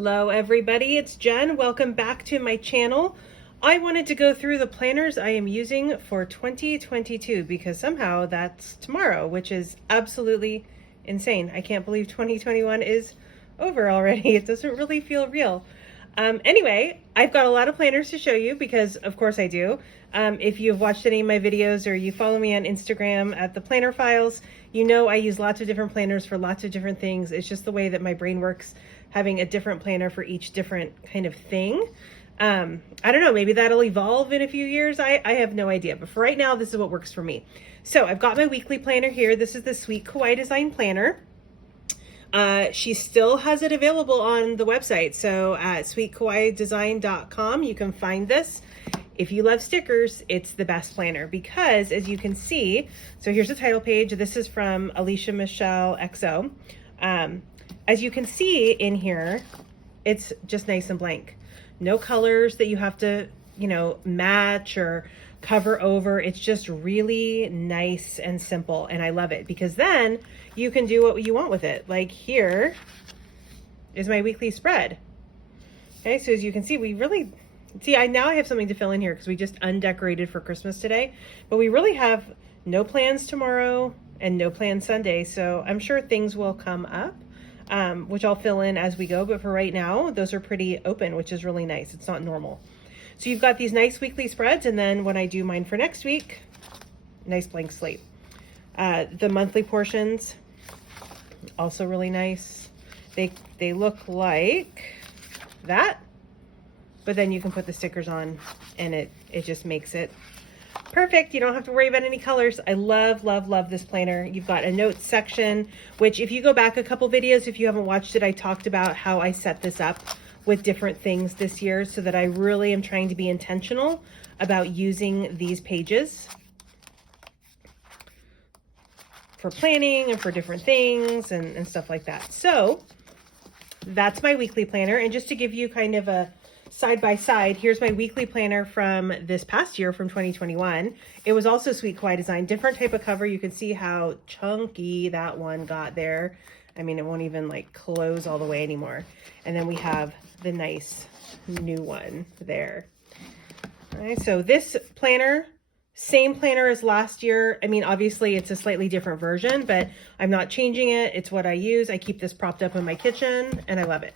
Hello everybody, it's Jen. Welcome back to my channel. I wanted to go through the planners I am using for 2022 because somehow that's tomorrow, which is absolutely insane. I can't believe 2021 is over already. It doesn't really feel real. Anyway, I've got a lot of planners to show you because of course I do. If you've watched any of my videos or you follow me on Instagram at the Planner Files, you know I use lots of different planners for lots of different things. It's just the way that my brain works, having a different planner for each different kind of thing. I don't know, maybe that'll evolve in a few years. I have no idea, but for right now, this is what works for me. So I've got my weekly planner here. This is the Sweet Kawaii Design Planner. She still has it available on the website. So at sweetkawaiidesign.com, you can find this. If you love stickers, it's the best planner because as you can see, so here's the title page. This is from Alicia Michelle XO. As you can see in here, it's just nice and blank. No colors that you have to, match or cover over. It's just really nice and simple. And I love it because then you can do what you want with it. Like here is my weekly spread. Okay, so as you can see, now I have something to fill in here because we just undecorated for Christmas today, but we really have no plans tomorrow and no plans Sunday. So I'm sure things will come up. Which I'll fill in as we go. But for right now, those are pretty open, which is really nice. It's not normal. So you've got these nice weekly spreads. And then when I do mine for next week, nice blank slate. The monthly portions, also really nice. They look like that, but then you can put the stickers on and it just makes it perfect. You don't have to worry about any colors. I love, love, love this planner. You've got a notes section, which if you go back a couple videos, if you haven't watched it, I talked about how I set this up with different things this year so that I really am trying to be intentional about using these pages for planning and for different things and stuff like that. So that's my weekly planner. And just to give you kind of a side by side, here's my weekly planner from this past year, from 2021. It was also Sweet Kawaii Design, different type of cover. You can see how chunky that one got there. I mean, it won't even like close all the way anymore. And then we have the nice new one there. All right, so this planner, same planner as last year. I mean, obviously it's a slightly different version, but I'm not changing it. It's what I use. I keep this propped up in my kitchen and I love it.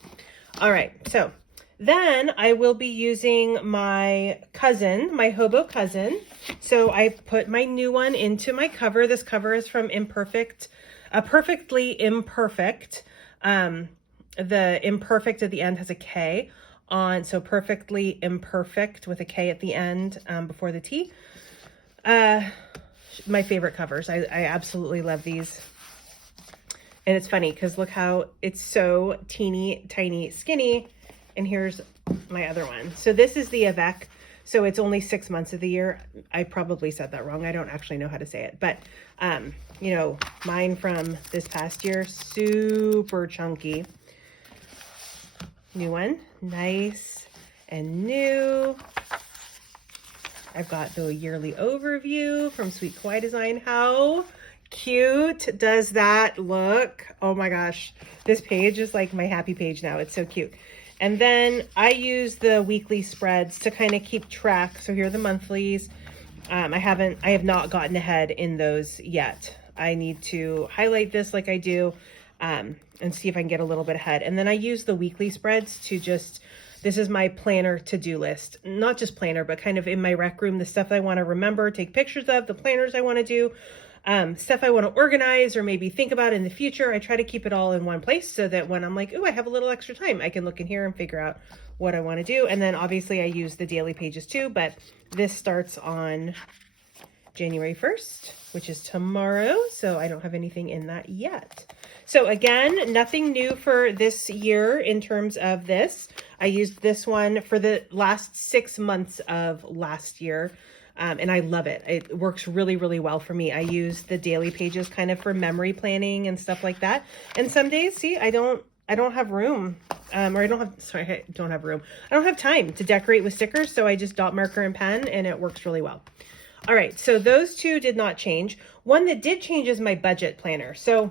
All right, so then I will be using my cousin, my hobo cousin. So I put my new one into my cover. This cover is from Perfectly Imperfect. The imperfect at the end has a K on, so Perfectly Imperfect with a K at the end before the T. My favorite covers. I absolutely love these. And it's funny because look how it's so teeny, tiny, skinny. And here's my other one. So this is the Avec. So it's only 6 months of the year. I probably said that wrong. I don't actually know how to say it. But, mine from this past year, super chunky. New one, nice and new. I've got the yearly overview from Sweet Kawaii Design. How cute does that look? Oh my gosh. This page is like my happy page now. It's so cute. And then I use the weekly spreads to kind of keep track. So here are the monthlies. I have not gotten ahead in those yet. I need to highlight this like I do and see if I can get a little bit ahead. And then I use the weekly spreads to this is my planner to-do list. Not just planner, but kind of in my rec room, the stuff I want to remember, take pictures of, the planners I want to do. Stuff I want to organize or maybe think about in the future. I try to keep it all in one place so that when I'm like, oh, I have a little extra time, I can look in here and figure out what I want to do. And then obviously I use the daily pages too, but this starts on January 1st, which is tomorrow. So I don't have anything in that yet. So again, nothing new for this year in terms of this. I used this one for the last 6 months of last year. And I love it. It works really, really well for me. I use the daily pages kind of for memory planning and stuff like that. And some days, see, I don't have room, I don't have time to decorate with stickers. So I just dot marker and pen and it works really well. All right. So those two did not change. One that did change is my budget planner. So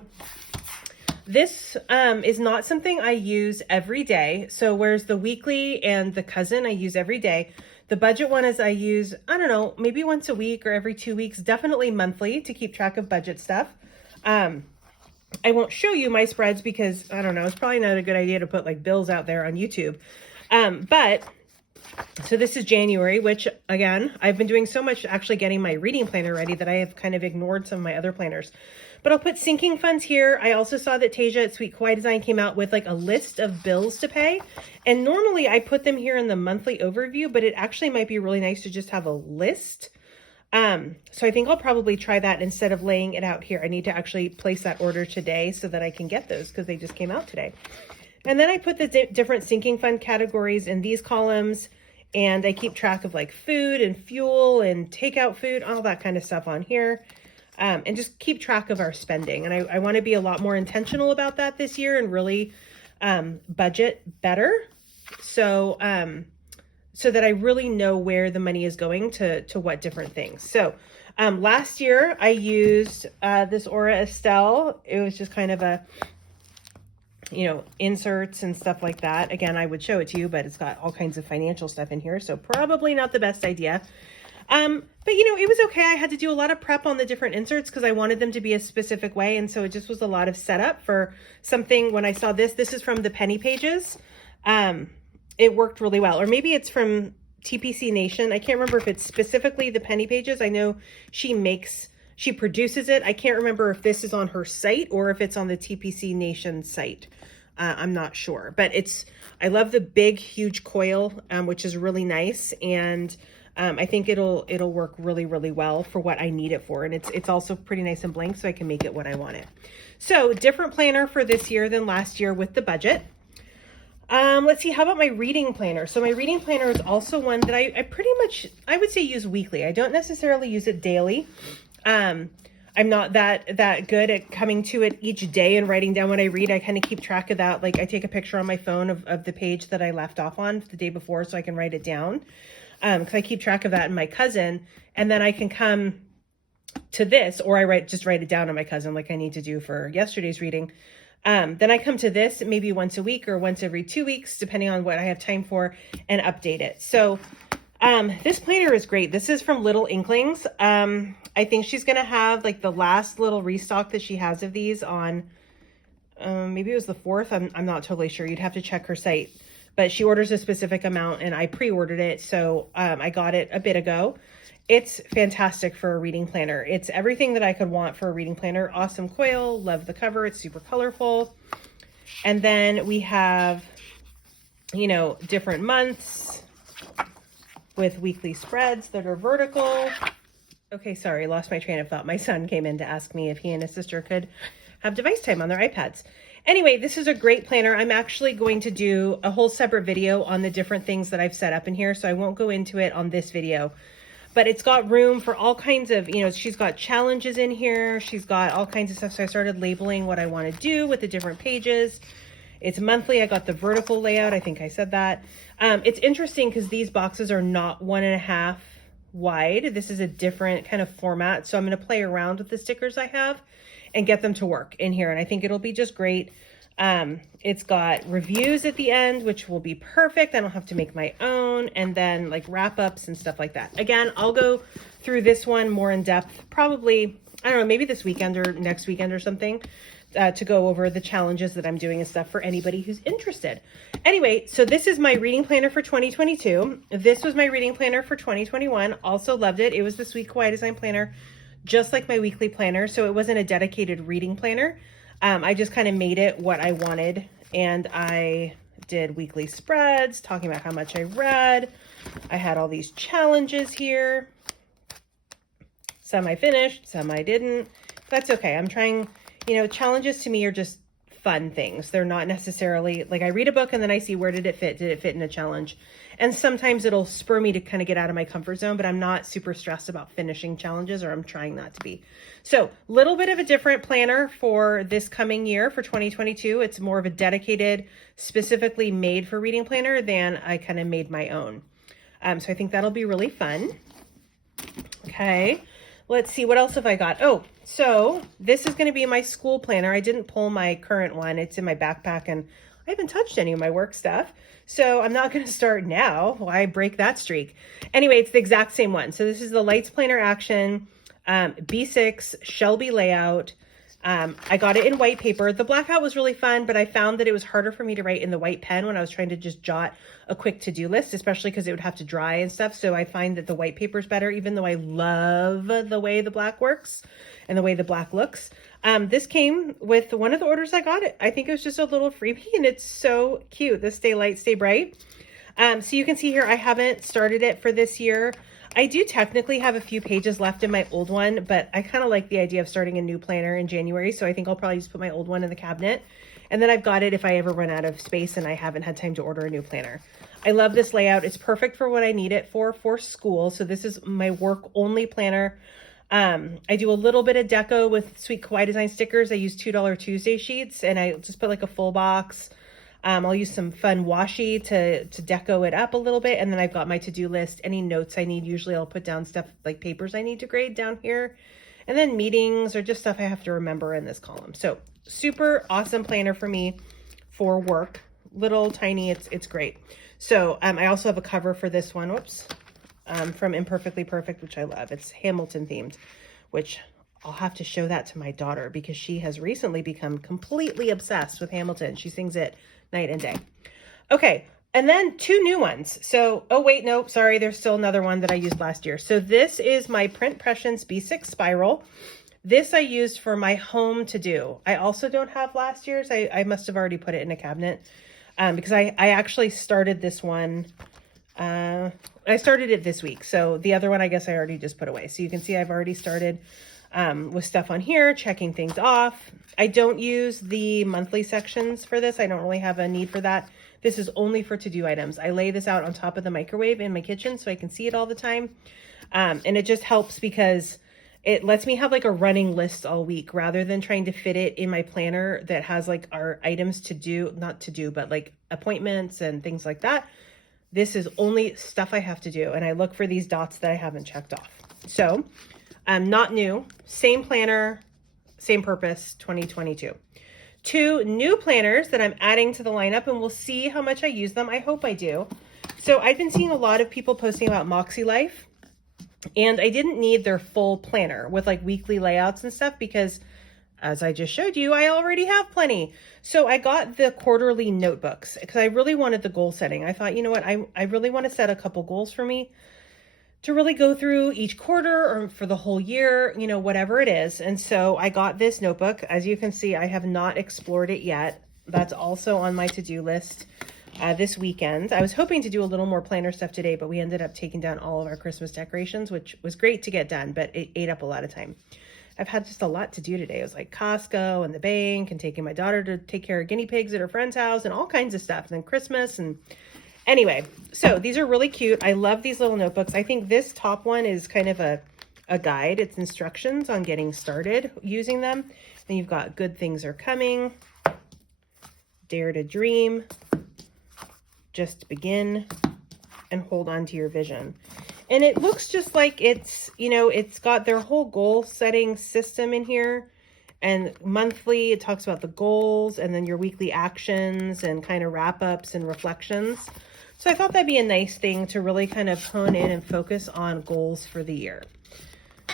This is not something I use every day. So whereas the weekly and the cousin I use every day, the budget one is I use, I don't know, maybe once a week or every 2 weeks, definitely monthly to keep track of budget stuff. I won't show you my spreads because, I don't know, it's probably not a good idea to put like bills out there on YouTube. So this is January, which again, I've been doing so much actually getting my reading planner ready that I have kind of ignored some of my other planners. But I'll put sinking funds here. I also saw that Tasia at Sweet Kawaii Design came out with like a list of bills to pay. And normally I put them here in the monthly overview, but it actually might be really nice to just have a list. So I think I'll probably try that instead of laying it out here. I need to actually place that order today so that I can get those because they just came out today. And then I put the different sinking fund categories in these columns, and I keep track of like food and fuel and takeout food, all that kind of stuff on here. And just keep track of our spending. And I want to be a lot more intentional about that this year and really budget better. So that I really know where the money is going to what different things. So last year I used this Aura Estelle. It was just kind of a, you know, inserts and stuff like that. Again, I would show it to you, but it's got all kinds of financial stuff in here. So probably not the best idea. But you know, it was okay. I had to do a lot of prep on the different inserts because I wanted them to be a specific way. And so it just was a lot of setup for something. When I saw this is from the Penny Pages. It worked really well. Or maybe it's from TPC Nation. I can't remember if it's specifically the Penny Pages. I know she produces it. I can't remember if this is on her site or if it's on the TPC Nation site. I'm not sure, but I love the big, huge coil, which is really nice. And I think it'll work really, really well for what I need it for. And it's also pretty nice and blank, so I can make it what I want it. So different planner for this year than last year with the budget. Let's see, how about my reading planner? So my reading planner is also one that I pretty much, I would say, use weekly. I don't necessarily use it daily. I'm not that good at coming to it each day and writing down what I read. I kind of keep track of that. Like I take a picture on my phone of the page that I left off on the day before so I can write it down. Because I keep track of that in my cousin, and then I can come to this, or I just write it down on my cousin like I need to do for yesterday's reading. Then I come to this maybe once a week or once every 2 weeks, depending on what I have time for, and update it. So this planner is great. This is from Little Inklings. I think she's going to have like the last little restock that she has of these on, maybe it was the 4th. I'm not totally sure. You'd have to check her site. But she orders a specific amount and I pre-ordered it. So I got it a bit ago. It's fantastic for a reading planner. It's everything that I could want for a reading planner. Awesome coil. Love the cover. It's super colorful. And then we have, you know, different months with weekly spreads that are vertical. Okay, sorry, lost my train of thought. My son came in to ask me if he and his sister could have device time on their iPads. Anyway, this is a great planner. I'm actually going to do a whole separate video on the different things that I've set up in here, so I won't go into it on this video. But it's got room for all kinds of, you know, she's got challenges in here. She's got all kinds of stuff. So I started labeling what I want to do with the different pages. It's monthly. I got the vertical layout. I think I said that. It's interesting because these boxes are not 1.5 wide. This is a different kind of format. So I'm going to play around with the stickers I have and get them to work in here. And I think it'll be just great. It's got reviews at the end, which will be perfect. I don't have to make my own, and then like wrap ups and stuff like that. Again, I'll go through this one more in depth, probably, I don't know, maybe this weekend or next weekend or something, to go over the challenges that I'm doing and stuff for anybody who's interested. Anyway, so this is my reading planner for 2022. This was my reading planner for 2021. Also loved it. It was the Sweet Kawaii Design planner, just like my weekly planner. So it wasn't a dedicated reading planner. I just kind of made it what I wanted, and I did weekly spreads talking about how much I read. I had all these challenges here. Some I finished, some I didn't. That's okay. I'm trying, you know, challenges to me are just fun things. They're not necessarily like I read a book and then I see where did it fit? Did it fit in a challenge? And sometimes it'll spur me to kind of get out of my comfort zone, but I'm not super stressed about finishing challenges, or I'm trying not to be. So a little bit of a different planner for this coming year for 2022. It's more of a dedicated, specifically made for reading planner than I kind of made my own. So I think that'll be really fun. Okay. Let's see, what else have I got? Oh, So this is going to be my school planner. I didn't pull my current one. It's in my backpack and I haven't touched any of my work stuff. So I'm not going to start now. Why break that streak? Anyway, it's the exact same one. So this is the Lights Planner Action B6 Shelby layout. I got it in white paper. The blackout was really fun, but I found that it was harder for me to write in the white pen when I was trying to just jot a quick to-do list, especially because it would have to dry and stuff. So I find that the white paper is better, even though I love the way the black works and the way the black looks. This came with one of the orders I got. I think it was just a little freebie, and it's so cute. The Stay Light, Stay Bright. So you can see here, I haven't started it for this year. I do technically have a few pages left in my old one, but I kind of like the idea of starting a new planner in January. So I think I'll probably just put my old one in the cabinet. And then I've got it if I ever run out of space and I haven't had time to order a new planner. I love this layout. It's perfect for what I need it for school. So this is my work only planner. I do a little bit of deco with Sweet Kawaii Design stickers. I use $2 Tuesday sheets, and I just put like a full box. I'll use some fun washi to deco it up a little bit. And then I've got my to-do list, any notes I need. Usually I'll put down stuff like papers I need to grade down here. And then meetings or just stuff I have to remember in this column. So super awesome planner for me for work. Little tiny, it's great. So I also have a cover for this one. Whoops. From Imperfectly Perfect, which I love. It's Hamilton themed, which I'll have to show that to my daughter because she has recently become completely obsessed with Hamilton. She sings it night and day. Okay, and then two new ones. So, oh wait, no, sorry, there's still another one that I used last year. So this is my Print Prescience B6 Spiral. This I used for my home to do. I also don't have last year's. I must have already put it in a cabinet because I actually started this one. I started it this week. So the other one, I guess I already just put away. So you can see I've already started with stuff on here, checking things off. I don't use the monthly sections for this. I don't really have a need for that. This is only for to-do items. I lay this out on top of the microwave in my kitchen so I can see it all the time. And it just helps because it lets me have like a running list all week rather than trying to fit it in my planner that has like our items to do, not to do, but like appointments and things like that. This is only stuff I have to do. And I look for these dots that I haven't checked off. So not new, same planner, same purpose, 2022. Two new planners that I'm adding to the lineup, and we'll see how much I use them. I hope I do. So I've been seeing a lot of people posting about Moxie Life, and I didn't need their full planner with like weekly layouts and stuff because as I just showed you, I already have plenty. So I got the quarterly notebooks because I really wanted the goal setting. I thought, you know what, I really want to set a couple goals for me to really go through each quarter or for the whole year, you know, whatever it is. And so I got this notebook. As you can see, I have not explored it yet. That's also on my to-do list this weekend. I was hoping to do a little more planner stuff today, but we ended up taking down all of our Christmas decorations, which was great to get done, but it ate up a lot of time. I've had just a lot to do today. It was like Costco and the bank and taking my daughter to take care of guinea pigs at her friend's house and all kinds of stuff. And then Christmas and anyway, so these are really cute. I love these little notebooks. I think this top one is kind of a guide. It's instructions on getting started using them. And you've got Good Things Are Coming, Dare to Dream, Just Begin, and Hold On to Your Vision. And it looks just like it's, you know, it's got their whole goal setting system in here. And monthly, it talks about the goals and then your weekly actions and kind of wrap ups and reflections. So I thought that'd be a nice thing to really kind of hone in and focus on goals for the year.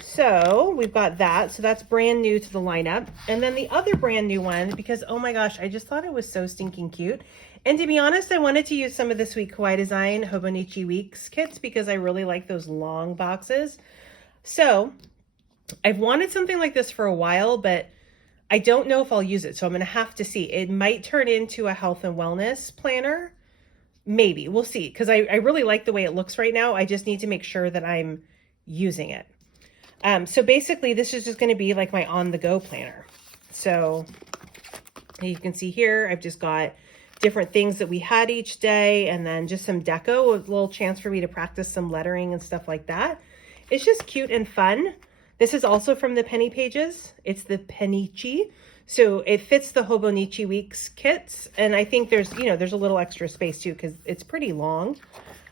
So we've got that. So that's brand new to the lineup. And then the other brand new one, because, oh my gosh, I just thought it was so stinking cute. And to be honest, I wanted to use some of the Sweet Kawaii Design Hobonichi Weeks kits because I really like those long boxes. So I've wanted something like this for a while, but I don't know if I'll use it. So I'm going to have to see. It might turn into a health and wellness planner. Maybe. We'll see. Because I really like the way it looks right now. I just need to make sure that I'm using it. So basically, this is just going to be like my on-the-go planner. So you can see here, I've just got different things that we had each day, and then just some deco, a little chance for me to practice some lettering and stuff like that. It's just cute and fun. This is also from the Penny Pages. It's the Penichi. So it fits the Hobonichi Weeks kits. And I think there's, you know, there's a little extra space too, because it's pretty long.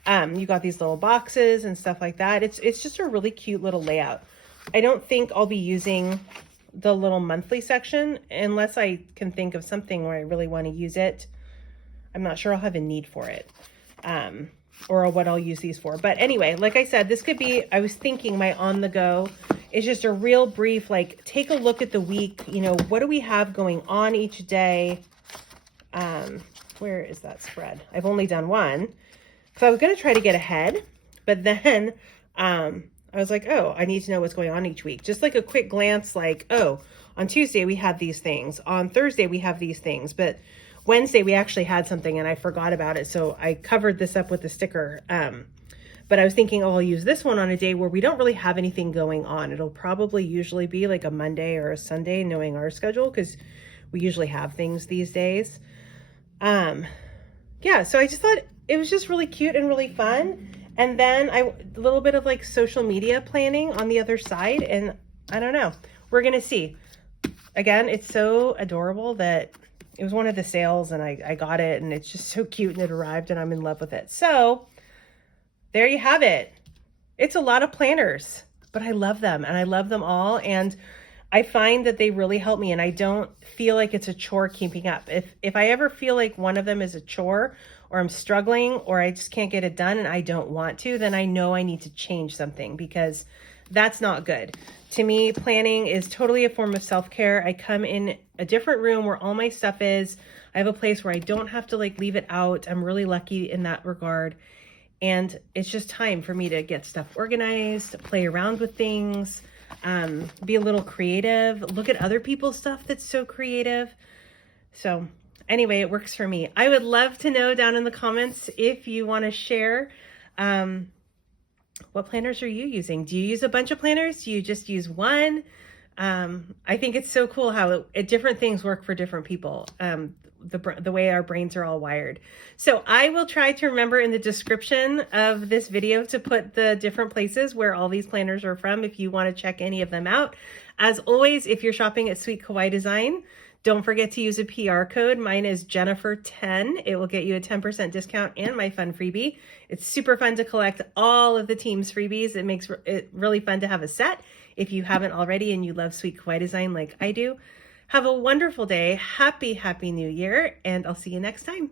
You got these little boxes and stuff like that. It's just a really cute little layout. I don't think I'll be using the little monthly section unless I can think of something where I really want to use it. I'm not sure I'll have a need for it, or what I'll use these for. But anyway, like I said, this could be, I was thinking my on the go is just a real brief, like take a look at the week, you know, what do we have going on each day? Where is that spread? I've only done one. So I was going to try to get ahead, but then I was like, oh, I need to know what's going on each week. Just like a quick glance, like, oh, on Tuesday we have these things. On Thursday we have these things. But Wednesday we actually had something and I forgot about it. So I covered this up with a sticker. But I was thinking, oh, I'll use this one on a day where we don't really have anything going on. It'll probably usually be like a Monday or a Sunday, knowing our schedule, because we usually have things these days. Yeah, so I just thought it was just really cute and really fun. And then a little bit of like social media planning on the other side. And I don't know, we're going to see. Again, it's so adorable that it was one of the sales and I got it, and it's just so cute, and it arrived and I'm in love with it. So there you have it. It's a lot of planners, but I love them and I love them all. And I find that they really help me, and I don't feel like it's a chore keeping up. If I ever feel like one of them is a chore, or I'm struggling, or I just can't get it done and I don't want to, then I know I need to change something, because that's not good. To me, planning is totally a form of self-care. I come in a different room where all my stuff is. I have a place where I don't have to like leave it out. I'm really lucky in that regard. And it's just time for me to get stuff organized, play around with things, be a little creative, look at other people's stuff that's so creative. So anyway, it works for me. I would love to know down in the comments if you want to share, what planners are you using? Do you use a bunch of planners? Do you just use one? I think it's so cool how different things work for different people. The way our brains are all wired. So I will try to remember in the description of this video to put the different places where all these planners are from if you want to check any of them out. As always, if you're shopping at Sweet Kawaii Design, don't forget to use a PR code. Mine is Jennifer10. It will get you a 10% discount and my fun freebie. It's super fun to collect all of the team's freebies. It makes it really fun to have a set if you haven't already and you love Sweet Kawaii Design like I do. Have a wonderful day. Happy New Year, and I'll see you next time.